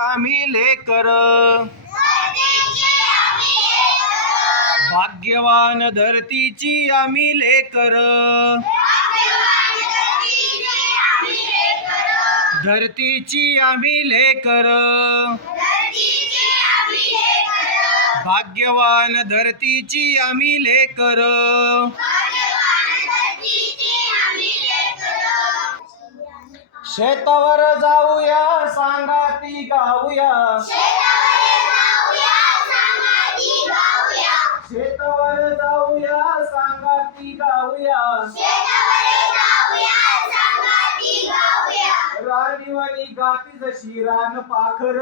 आम्ही लेकर, भाग्यवान धरतीची आम्ही लेकर, धरतीची आम्ही लेकर, भाग्यवान धरतीची आम्ही लेकर. शेतावर जाऊया सांगाती गाऊया, शेतावर जाऊया सांगाती गाऊया, राणीवाणी गाती जशी रान पाखर,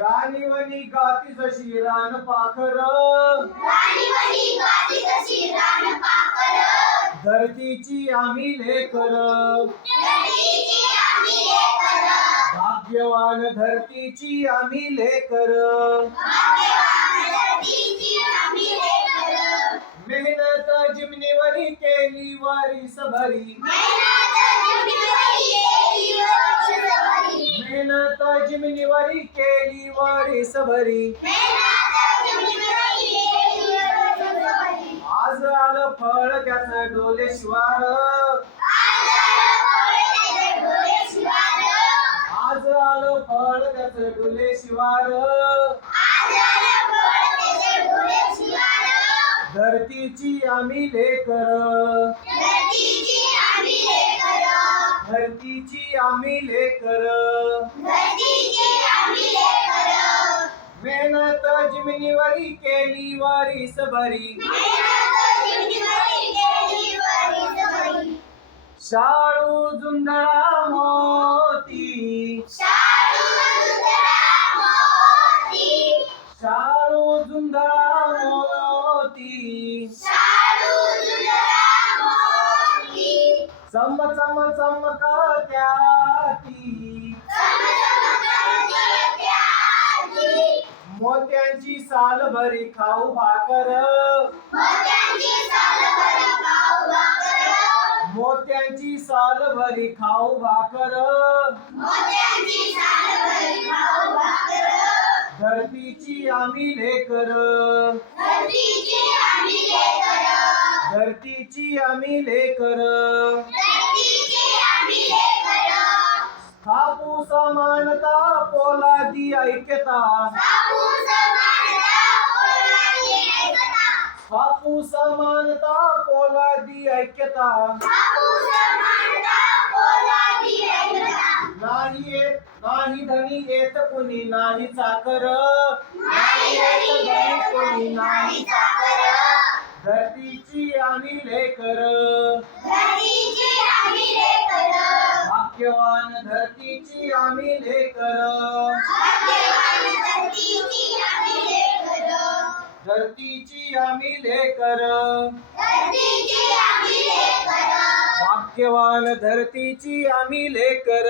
राणीवाणी गाती जशी रान पाखर, धरतीची आम्ही लेकर, भाग्यवान धरतीची आम्ही लेकर. मेहनत जिमनीवरी केली वारीस भरी, मेहनत जिमनीवरी केली वारीस भरी, आज आलं फळ त्याचं डोले शिवार, आज आलं फळ त्याचं डोले शिवार, धरतीची आम्ही लेकर, धरतीची आम्ही लेकर. मेहनत जिमनीवरी केली वारीस भरी, शाळू जुंधळा मोती, शाळू जुंधळा मोती, चम चम चमकत्याती, मोत्यांची साल भरी खाऊ भाकर, मोत्यांची साल भरी खाऊ भाकर, धरतीची आम्ही लेकर, धरतीची आम्ही लेकर. कापूस समानता पोलादी ऐक्यता, कापूस समानता पोलादी ऐक्यता, नाही धनी येत कोणी नाही चाकर, नाही येत धनी कोणी नाही चाकर, धरतीची आम्ही लेकर, भाग्यवान धरतीची आम्ही लेकर, धरतीची आम्ही लेकर, भाग्यवान धरतीची आम्ही लेकर.